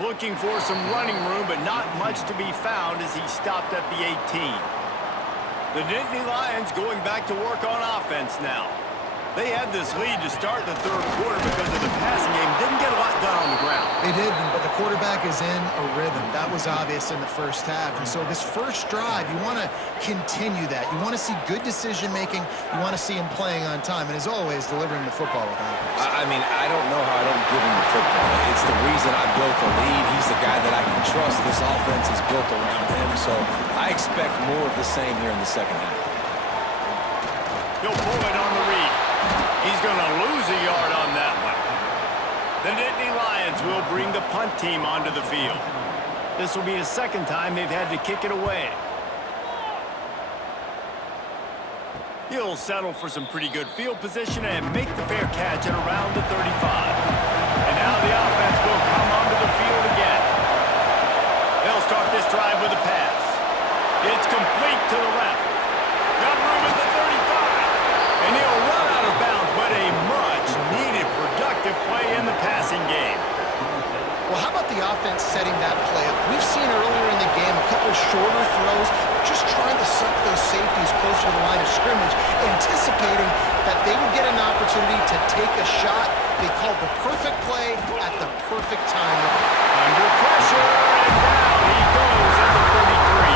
Looking for some running room, but not much to be found as he stopped at the 18. The Nittany Lions going back to work on offense now. They had this lead to start the third quarter because of the passing game. Didn't get a lot done on the ground. They didn't, but the quarterback is in a rhythm. That was obvious in the first half. And so this first drive, you want to continue that. You want to see good decision-making. You want to see him playing on time. And as always, delivering the football with confidence. I mean, I don't know how I don't give him the football. It's the reason I built the lead. He's the guy that I can trust. This offense is built around him. So I expect more of the same here in the second half. He'll pull it on the read. He's going to lose a yard on that one. The Nittany Lions will bring the punt team onto the field. This will be the second time they've had to kick it away. He'll settle for some pretty good field position and make the fair catch at around the 35. And now the offense will come onto the field again. They'll start this drive with a pass. It's complete to the left. Got room at the 35. And he'll run out of bounds, but a much-needed productive play in the passing game. Well, how about the offense setting that play up? We've seen earlier in the game a couple shorter throws, just trying to suck those safeties closer to the line of scrimmage, anticipating that they would get an opportunity to take a shot. They called the perfect play at the perfect time. Under pressure, and down he goes at the 33.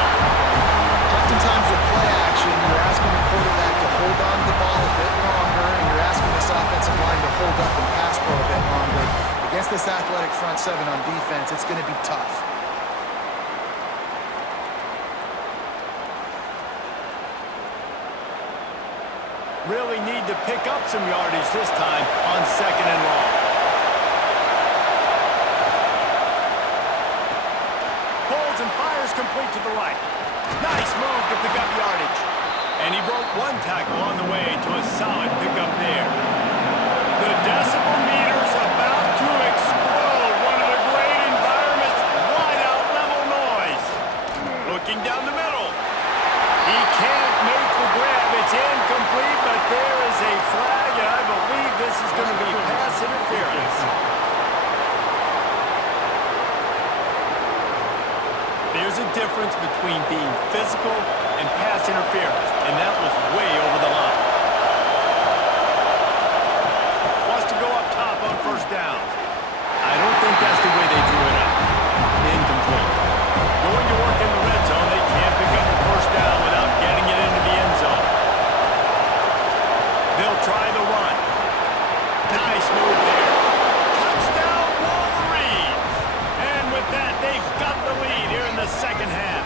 Oftentimes with play action, you're asking the quarterback to hold on to the ball a bit longer, and you're asking this offensive line to hold up and pass for a bit longer. Against this athletic front seven on defense, it's going to be tough. Really need to pick up some yardage this time on second and long. Pulls and fires complete to the right. Nice move to pick up yardage. And he broke one tackle on the way to a solid pickup there. The decibel meter's about to explode. One of the great environments, wide out level noise. Looking down the middle. He can't make the grab. It's incomplete, but there is a flag, and I believe this is going to be pass interference. There's a difference between being physical and pass interference, and that was way over the line. Wants to go up top on first down. I don't think that's the way they drew it up. Incomplete. Going to work in the red zone, they can't pick up the first down without getting it into the end zone. They'll try the run. Nice move there. Touchdown Wolverines! And with that, they've got the lead here in the second half.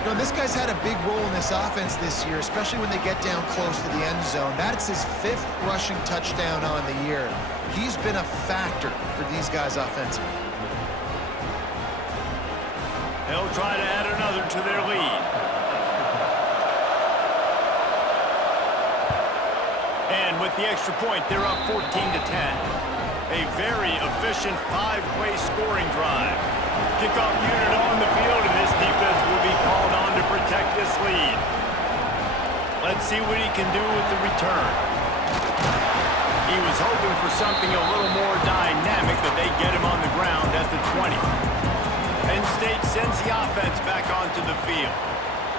You know, this guy's had a big role in this offense this year, especially when they get down close to the end zone. That's his 5th rushing touchdown on the year. He's been a factor for these guys offensively. They'll try to add another to their lead. And with the extra point, they're up 14-10. A very efficient 5-play scoring drive. Kickoff unit on the field, and this defense will be called on to protect this lead. Let's see what he can do with the return. He was hoping for something a little more dynamic, but they get him on the ground at the 20. Penn State sends the offense back onto the field.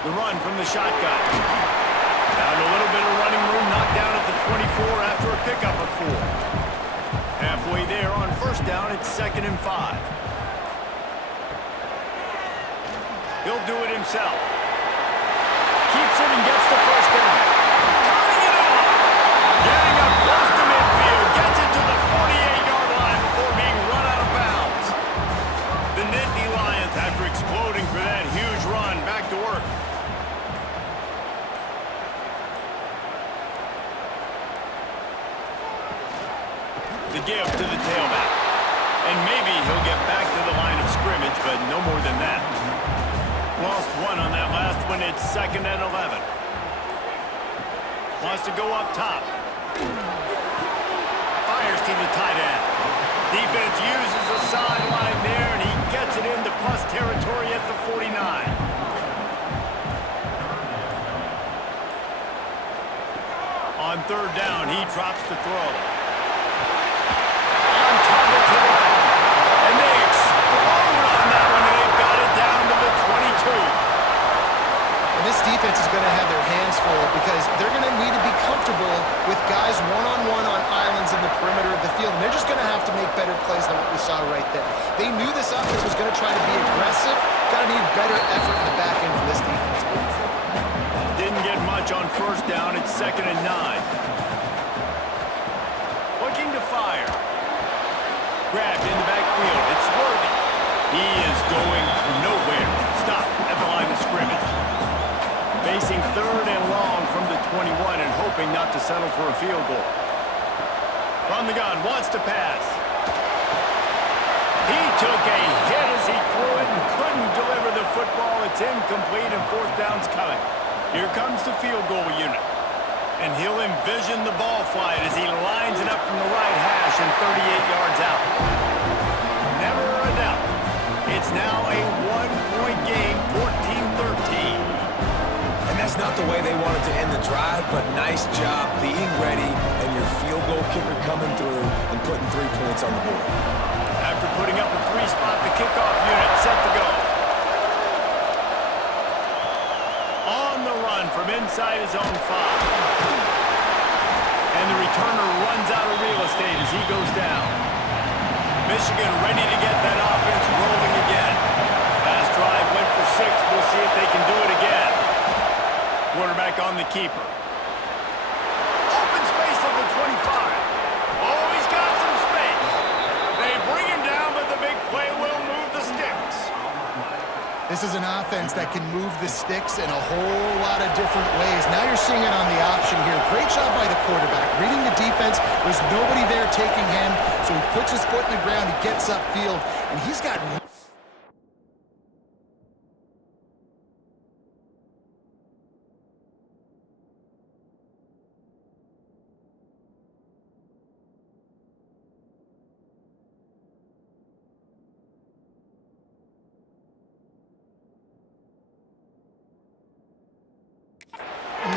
The run from the shotgun. Found a little bit of running room, knocked down at the 24 after a pickup of 4. Halfway there on first down, it's 2nd and 5. He'll do it himself. Keeps it and gets the first down. Turning it on! Getting up close to midfield, gets it to the 48-yard line before being run out of bounds. The Nittany Lions, after exploding for that huge run, back to work. The give to the tailback. And maybe he'll get back to the line of scrimmage, but no more than that. Lost one on that last one. It's 2nd and 11. Wants to go up top. Fires to the tight end. Defense uses the sideline there, and he gets it into plus territory at the 49. On third down, he drops the throw. On target to the left. And going to have their hands full because they're going to need to be comfortable with guys one-on-one on islands in the perimeter of the field, and they're just going to have to make better plays than what we saw right there. They knew this offense was going to try to be aggressive. Got to need better effort in the back end for this defense. Didn't get much on first down. It's 2nd and 9. Looking to fire. Grabbed in the backfield. It's Worthy. He is going nowhere. Stop at the line of scrimmage. Facing 3rd and long from the 21 and hoping not to settle for a field goal. From the gun, wants to pass. He took a hit as he threw it and couldn't deliver the football. It's incomplete and 4th down's coming. Here comes the field goal unit. And he'll envision the ball flight as he lines it up from the right hash and 38 yards out. Never a doubt. It's now a 1-point game, 14-13. And that's not the way they wanted to end the drive, but nice job being ready and your field goal kicker coming through and putting 3 points on the board. After putting up a 3-spot, the kickoff unit set to go. On the run from inside his own 5. And the returner runs out of real estate as he goes down. Michigan ready to get that offense rolling again. Last drive went for 6. We'll see if they can do it again. Quarterback on the keeper. Open space at the 25. Oh, he's got some space. They bring him down, but the big play will move the sticks. This is an offense that can move the sticks in a whole lot of different ways. Now you're seeing it on the option here. Great job by the quarterback. Reading the defense, there's nobody there taking him, so he puts his foot in the ground, he gets upfield, and he's got...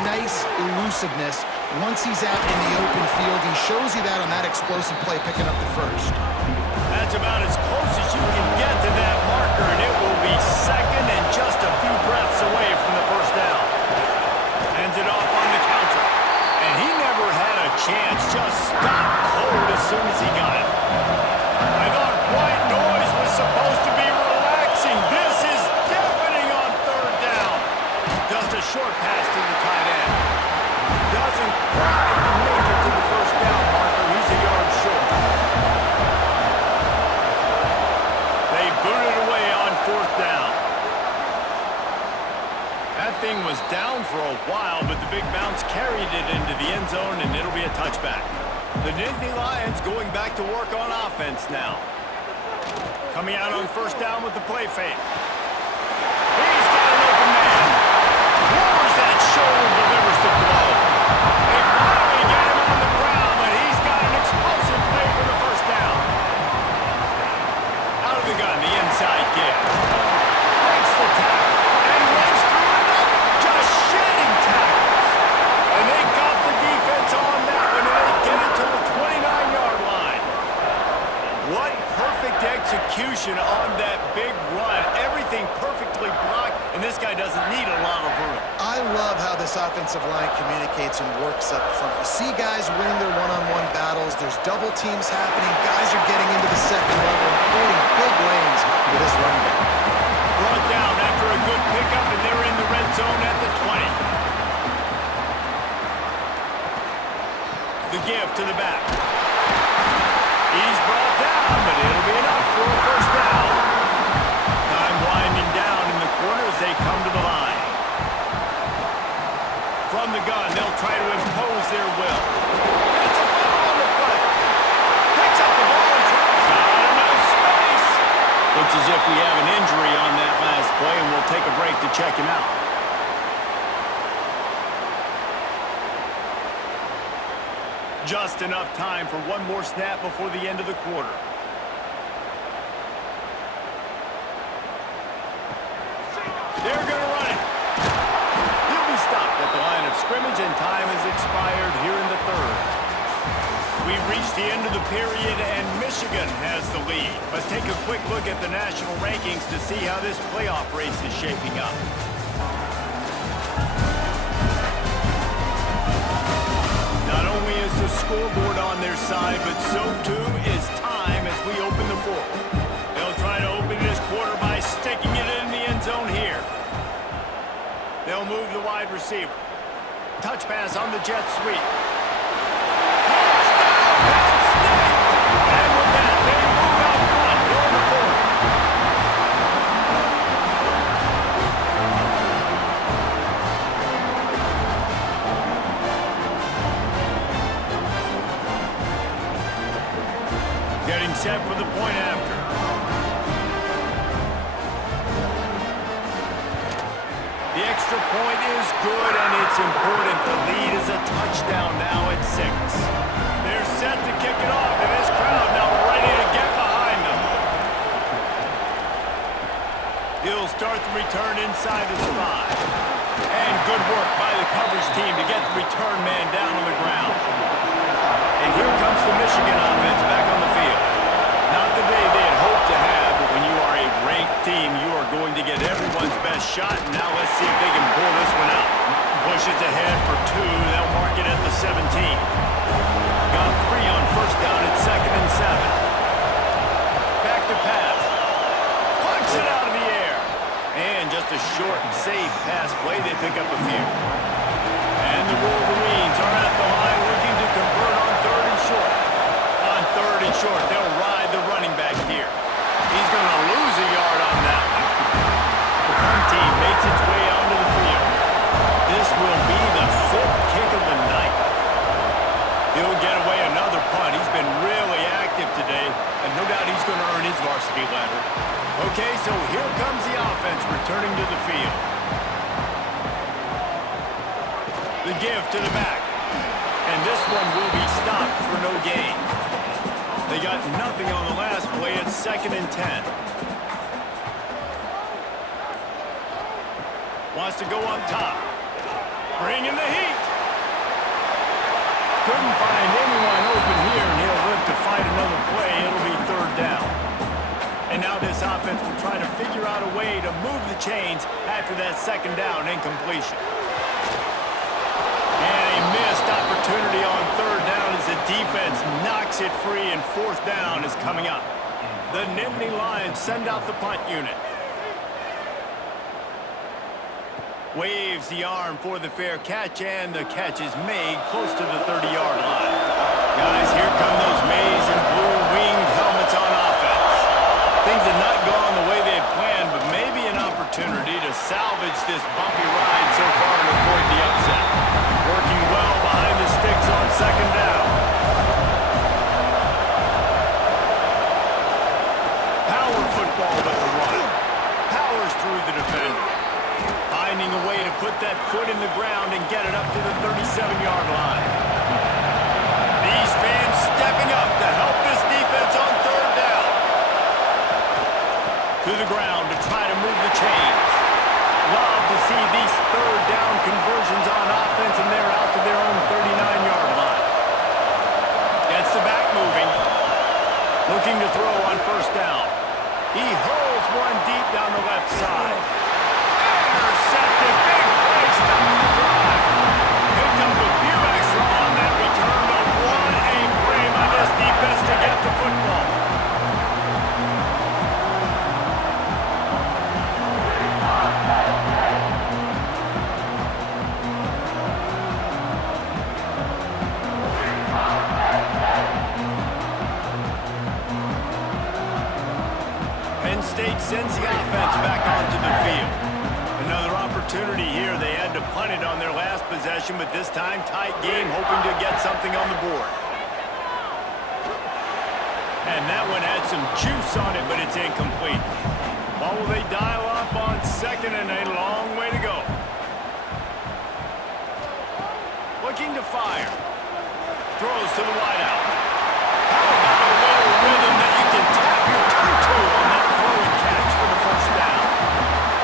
nice elusiveness. Once he's out in the open field, he shows you that on that explosive play, picking up the first. That's about as close as you can get to that marker, and it will be 2nd and just a few breaths away from the first down. Hands it off on the counter. And he never had a chance, just stopped cold as soon as he got it. I thought white noise was supposed to be relaxing. This is deafening on 3rd down. Just a short pass to the tight end. Doesn't quite make it to the first down marker. He's a yard short. They boot it away on 4th down. That thing was down for a while, but the big bounce carried it into the end zone, and it'll be a touchback. The Nittany Lions going back to work on offense now. Coming out on 1st down with the play fake. He's got an open man. Lowers that shoulder, delivers the blow. They finally get him on the ground, but he's got an explosive play for the first down. Out of the gun, the inside give. Breaks the tackle and runs through another. Just shedding tackles. And they got the defense on that one, and they get it to the 29-yard line. What perfect execution on that big run. Everything perfectly blocked, and this guy doesn't need a lot of room. I love how this offensive line communicates and works up front. You see guys winning their one-on-one battles. There's double teams happening. Guys are getting into the 2nd level and creating big lanes with this running back. Brought down after a good pickup, and they're in the red zone at the 20. The give to the back. He's brought down, but it'll be enough for a first down. Time winding down in the corner as they come to the line. From the gun, they'll try to impose their will. It's a foul on the play. Picks up the ball and got enough space. Looks as if we have an injury on that last play, and we'll take a break to check him out. Just enough time for one more snap before the end of the quarter. They're going to run it. He'll be stopped at the line of scrimmage, and time has expired here in the 3rd. We've reached the end of the period, and Michigan has the lead. Let's take a quick look at the national rankings to see how this playoff race is shaping up. scoreboard on their side, but so too is time as we open the fourth. They'll try to open this quarter by sticking it in the end zone here. They'll move the wide receiver. Touch pass on the jet sweep. And with that, they move out front. They're on the fourth. Getting set for the point after. The extra point is good, and it's important. The lead is a touchdown now at 6. They're set to kick it off, and this crowd now ready to get behind them. He'll start the return inside his 5. And good work by the coverage team to get the return man down on the ground. And here comes the Michigan offense back on the field. Not the day they had hoped to have, but when you are a ranked team, you are going to get everyone's best shot. And now let's see if they can pull this one out. Pushes ahead for 2. They'll mark it at the 17. Got 3 on first down at 2nd and 7. Back to pass. Punch it out of the air. And just a short and safe pass play. They pick up a few. And the Wolverines are at the line looking to convert on 3rd and short. On 3rd and short, they'll ride the running back here. He's going to lose a yard on that one. The punt team makes its way onto the field. This will be the 5th kick of the night. He'll get away another punt. He's been really active today, and no doubt he's going to earn his varsity ladder. Okay, so here comes the offense returning to the field. The give to the back. And this one will be stopped for no gain. They got nothing on the last play. It's 2nd and 10. Wants to go up top. Bring in the heat. Couldn't find anyone open here, and he'll live to fight another play. It'll be 3rd down. And now this offense will try to figure out a way to move the chains after that 2nd down incompletion. And a missed opportunity on 3rd down as the defense knocks it free, and 4th down is coming up. The Nittany Lions send out the punt unit. Waves the arm for the fair catch, and the catch is made close to the 30-yard line. Guys, here come those maize and blue winged helmets on offense. Things have not gone the way they had planned, but maybe an opportunity to salvage this bumpy ride so far and avoid the upset. Working well behind the sticks on 2nd down. Power football with the run. Powers through the defender. Finding a way to put that foot in the ground and get it up to the 37-yard line. These fans stepping up to help this defense on 3rd down. To the ground to try to move the chains. Love to see these 3rd down conversions on offense, and they're out to their own 39-yard line. Gets the back moving. Looking to throw on 1st down. He hurls one deep down the left side. Intercepted. Big play. Stops the drive. Picked up a few extra on that return, but what a frame on this defense to get the football. Penn State sends the offense back onto the field. Another opportunity here. They had to punt it on their last possession, but this time tight game, hoping to get something on the board. And that one had some juice on it, but it's incomplete. What will they dial up on 2nd, and a long way to go? Looking to fire. Throws to the wideout. How about a little rhythm that you can tap your toe on that throw and catch for the 1st down?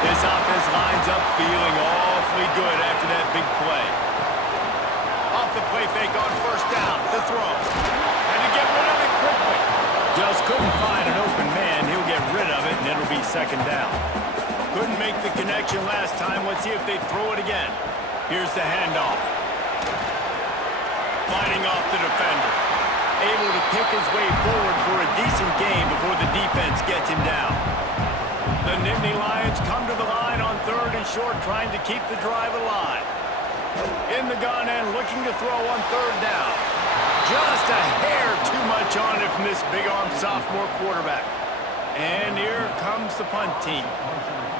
This offense lines up feeling awfully good after that big play. Off the play fake on 1st down. The throw. And to get rid of it quickly. Just couldn't find an open man. He'll get rid of it, and it'll be 2nd down. Couldn't make the connection last time. Let's see if they throw it again. Here's the handoff. fighting off the defender. Able to pick his way forward for a decent game before the defense gets him down. The Nittany Lions come to the line on 3rd and short, trying to keep the drive alive. In the gun and looking to throw on 3rd down. Just a hair too much on it from this big-armed sophomore quarterback. And here comes the punt team.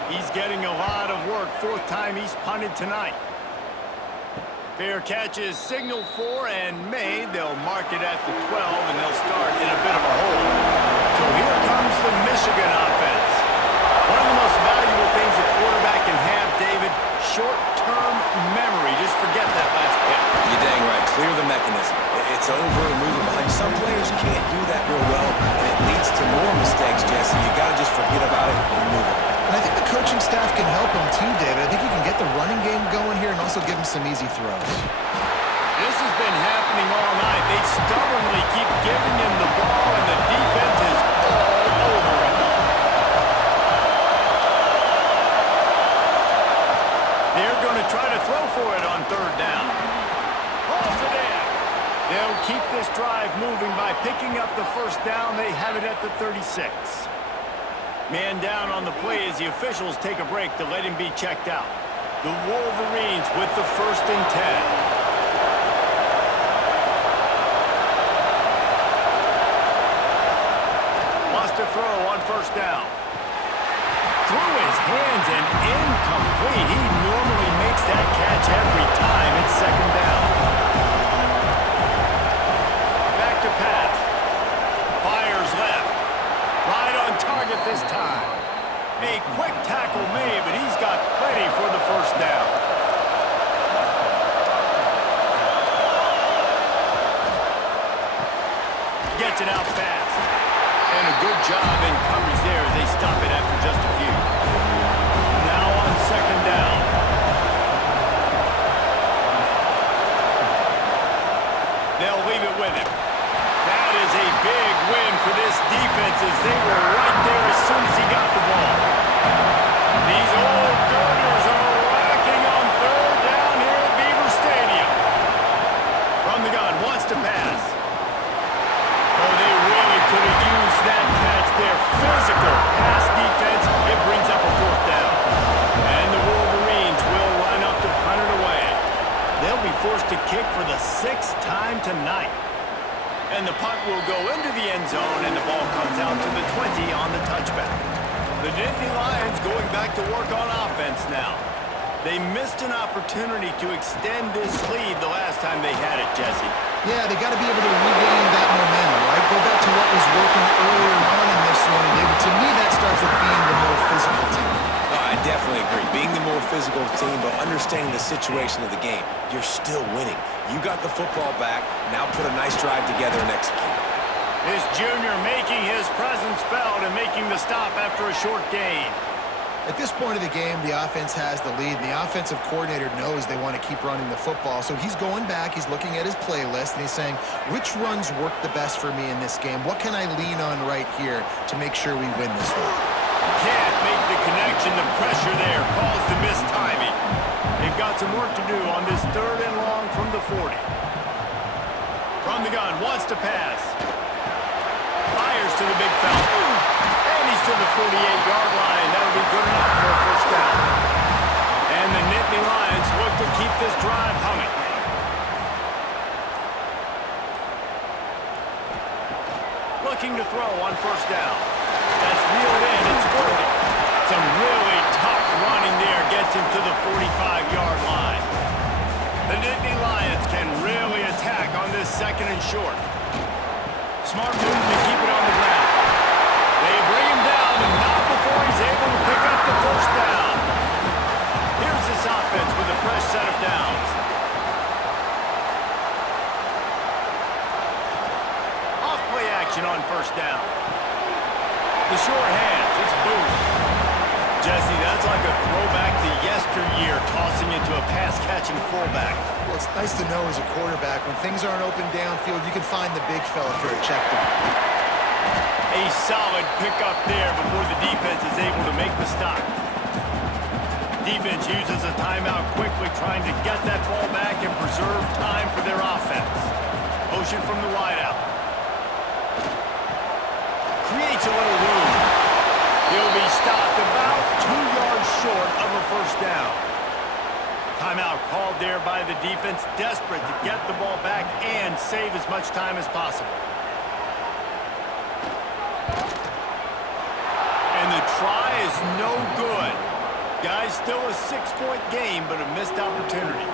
He's getting a lot of work. 4th time he's punted tonight. Fair catch is signaled for and made. They'll mark it at the 12, and they'll start in a bit of a hole. So here comes the Michigan offense. One of the most valuable things a quarterback can have, David, short-term memory. Just forget that last pick. You're dang right. Clear the mechanism. It's over, move it behind. Some players can't do that real well, and it leads to more mistakes, Jesse. You got to just forget about it and move on. And I think the coaching staff can help him too, David. I think he can get the running game going here and also give him some easy throws. This has been happening all night. They stubbornly keep giving him the ball, and the defense is all over him. They're going to try to throw for it on 3rd down. Balls it in. They'll keep this drive moving by picking up the 1st down. They have it at the 36. Man down on the play as the officials take a break to let him be checked out. The Wolverines with the 1st and 10. Wants to throw on 1st down. Through his hands and incomplete. He normally makes that catch every time. It's 2nd down. Back to pass. Fires left. Right on target this time. A quick tackle made, but he's got plenty for the 1st down. Gets it out fast. And a good job in coverage there as they stop it after just a few. Now on 2nd down. They'll leave it with him. That is a big win for this defense as they were right there as soon as he got the ball. These old girders are racking on 3rd down here at Beaver Stadium. From the gun, wants to pass. Oh, they really could have used that catch there. Physical pass defense. It brings up a 4th down. And the Wolverines will line up to punt it away. They'll be forced to kick for the 6th time tonight. And the punt will go into the end zone, and the ball comes out to the 20 on the touchback. The Nittany Lions going back to work on offense now. They missed an opportunity to extend this lead the last time they had it, Jesse. Yeah, they got to be able to regain that momentum, right? Go back to what was working earlier on in this one, and David, to me, that starts with being the more physical team. I definitely agree. Being the more physical team, but understanding the situation of the game. You're still winning. You got the football back. Now put a nice drive together and execute. This junior making his presence felt and making the stop after a short gain. At this point of the game, the offense has the lead, and the offensive coordinator knows they want to keep running the football. So he's going back, he's looking at his playlist, and he's saying, which runs work the best for me in this game? What can I lean on right here to make sure we win this one? Can't make the connection. The pressure there caused the missed timing. They've got some work to do on this 3rd and long from the 40. From the gun, wants to pass. Fires to the big fella. And he's to the 48-yard line. That'll be good enough for a 1st down. And the Nittany Lions look to keep this drive humming. Looking to throw on 1st down. That's reeled in. It's working. Some really tough running there gets him to the 45-yard line. The Nittany Lions can really attack on this 2nd and short. Smart move to keep it on the ground. They bring him down, but not before he's able to pick up the 1st down. Here's this offense with a fresh set of downs. Off-play action on 1st down. The short hands, it's boom. Jesse, that's like a throwback to yesteryear, tossing it to a pass-catching fullback. Well, it's nice to know as a quarterback, when things aren't open downfield, you can find the big fella for a check down. A solid pickup there before the defense is able to make the stop. Defense uses a timeout quickly, trying to get that ball back and preserve time for their offense. separation from the wideout. Creates a little room. He'll be stopped about 2 yards short of a first down. Timeout called there by the defense, desperate to get the ball back and save as much time as possible. And the try is no good. Guys, still a 6-point game, but a missed opportunity.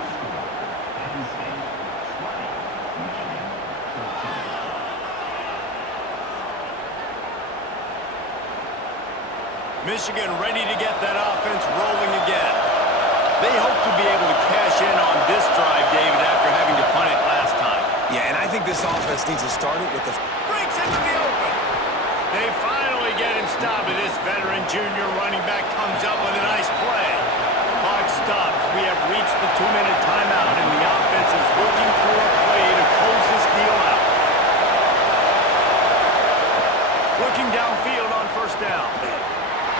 Michigan ready to get that offense rolling again. They hope to be able to cash in on this drive, David, after having to punt it last time. Yeah, and I think this offense needs to start it with the... Breaks into the open. They finally get him stopped, and this veteran junior running back comes up with a nice play. Clock stops. We have reached the 2-minute timeout, and the offense is looking for a play to close this deal out. Looking downfield on first down.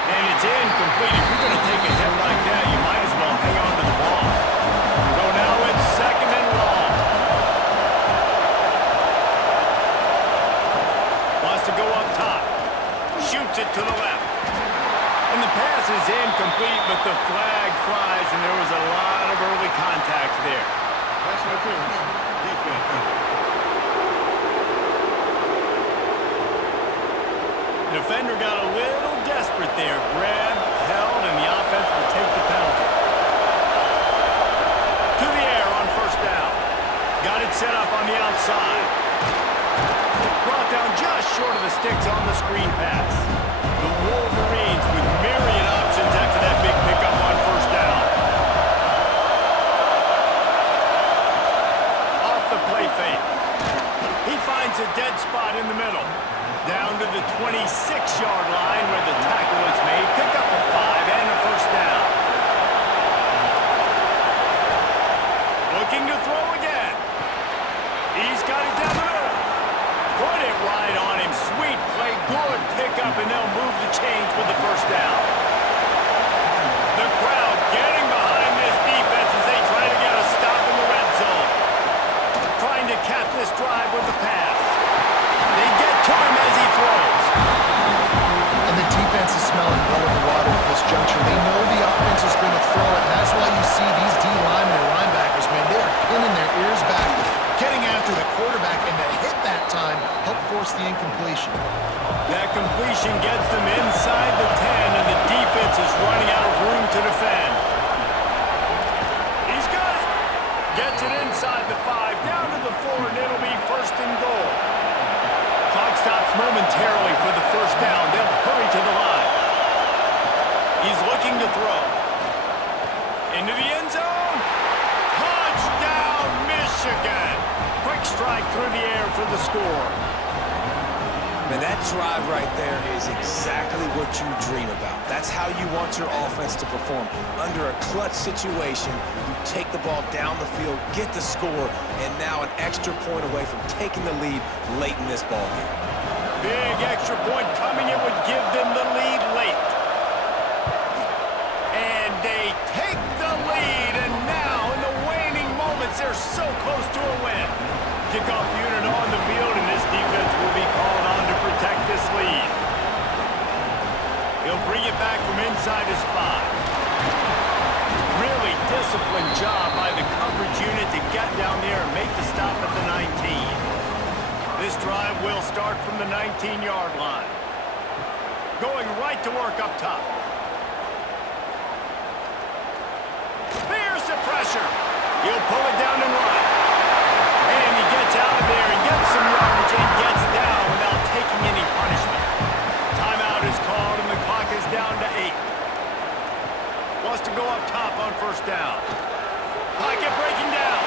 And it's incomplete. If you're going to take a hit like that, you might as well hang on to the ball. So now it's second and long. Wants to go up top. Shoots it to the left. And the pass is incomplete, but the flag flies, and there was a lot of early contact there. That's my turn. Defense. Defender got a little desperate there. Grabbed, held, and the offense will take the penalty. To the air on first down. Got it set up on the outside. Brought down just short of the sticks on the screen pass. The Wolverines with myriad options after that big pickup on first down. Off the play fake. He finds a dead spot in the middle. Down to the 26-yard line where the tackle is made. Pick up a 5 and a first down. Looking to throw again. He's got it down the middle. Put it right on him. Sweet play. Good pickup, and they'll move the chains with the first down. The crowd getting behind this defense as they try to get a stop in the red zone. Trying to cap this drive with the pass. They get to him as he throws. And the defense is smelling blood in the water at this juncture. They know the offense is going to throw it, and that's why you see these D-linemen and linebackers, man, they are pinning their ears back, getting after the quarterback, and to hit that time, help force the incompletion. That completion gets them inside the 10, and the defense is running out of room to defend. He's got it. Gets it inside the 5, down to the 4, and it'll be first and goal. Clock stops momentarily for the first down. They'll hurry to the line. He's looking to throw. Into the end zone. Touchdown, Michigan. Quick strike through the air for the score. Man, that drive right there is exactly what you dream about. That's how you want your offense to perform. Under a clutch situation, you take the ball down the field, get the score, and now an extra point away from taking the lead late in this ball game. Big extra point coming. It would give them the lead late. And they take the lead, and now in the waning moments, they're so close to a win. Kickoff unit on the field, and this defense will be called on to protect this lead. He'll bring it back from inside his 5. Really disciplined job by the coverage unit to get down there and make the stop at the 19. This drive will start from the 19-yard line. Going right to work up top. There's the pressure. He'll pull it down and run. And he gets out of there and gets some yardage and gets down without taking any punishment. Timeout is called and the clock is down to 8. Wants to go up top on first down. Pocket breaking down.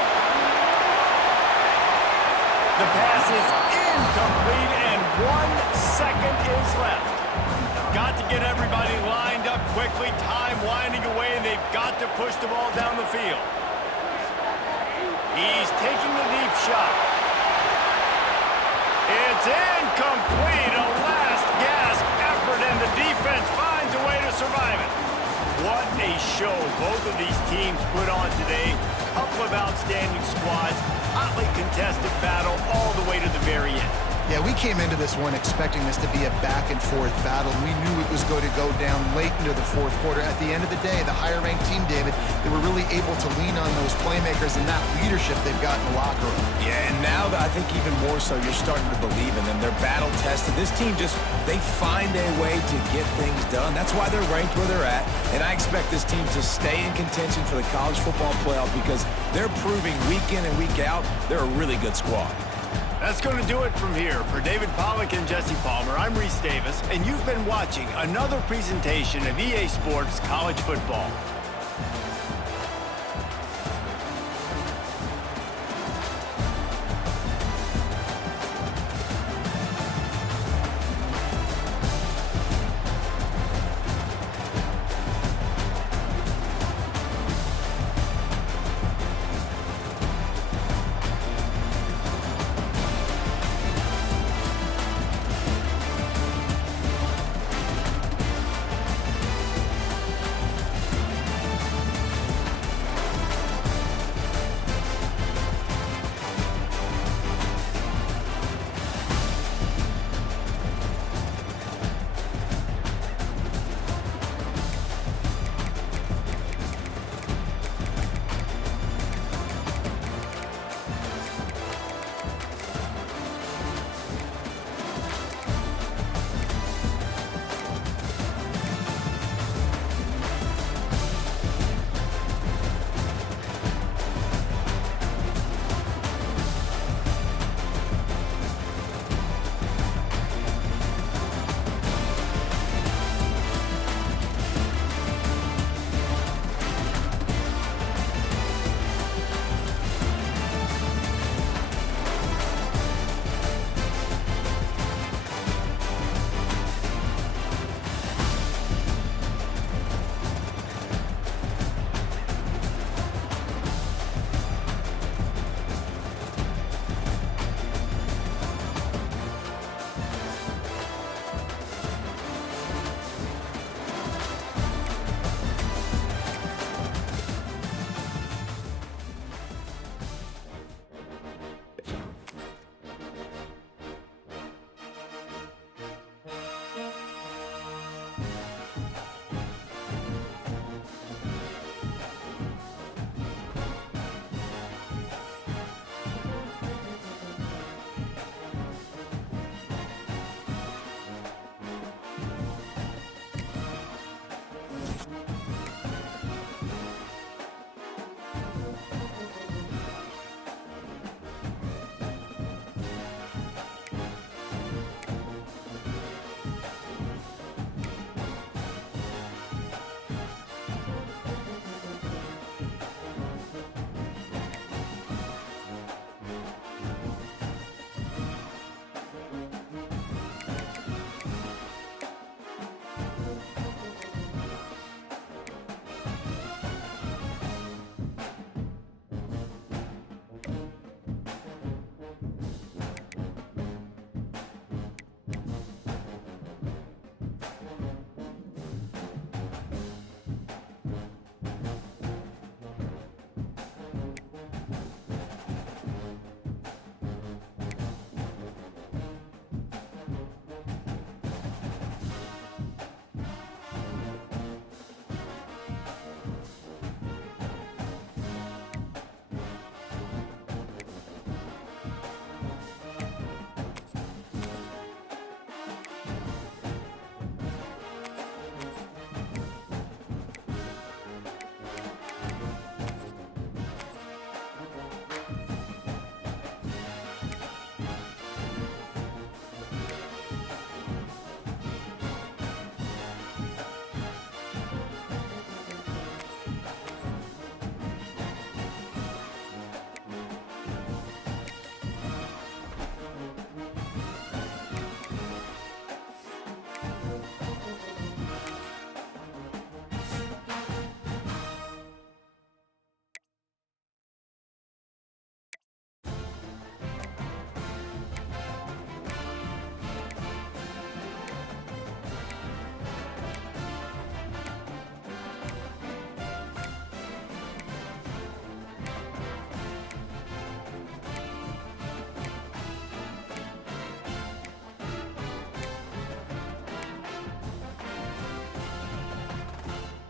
The pass is incomplete and 1 second is left. Got to get everybody lined up quickly. Time winding away, and they've got to push the ball down the field. He's taking the deep shot. It's incomplete. A last gasp effort, and the defense finds a way to survive it. What a show both of these teams put on today. Couple of outstanding squads. Hotly contested battle all the way. very end. Yeah, we came into this one expecting this to be a back-and-forth battle. We knew it was going to go down late into the fourth quarter. At the end of the day, the higher-ranked team, David, they were really able to lean on those playmakers and that leadership they've got in the locker room. Yeah, and now I think even more so, you're starting to believe in them. They're battle-tested. This team they find a way to get things done. That's why they're ranked where they're at, and I expect this team to stay in contention for the college football playoff because they're proving week in and week out they're a really good squad. That's going to do it from here. For David Pollack and Jesse Palmer, I'm Reese Davis, and you've been watching another presentation of EA Sports College Football.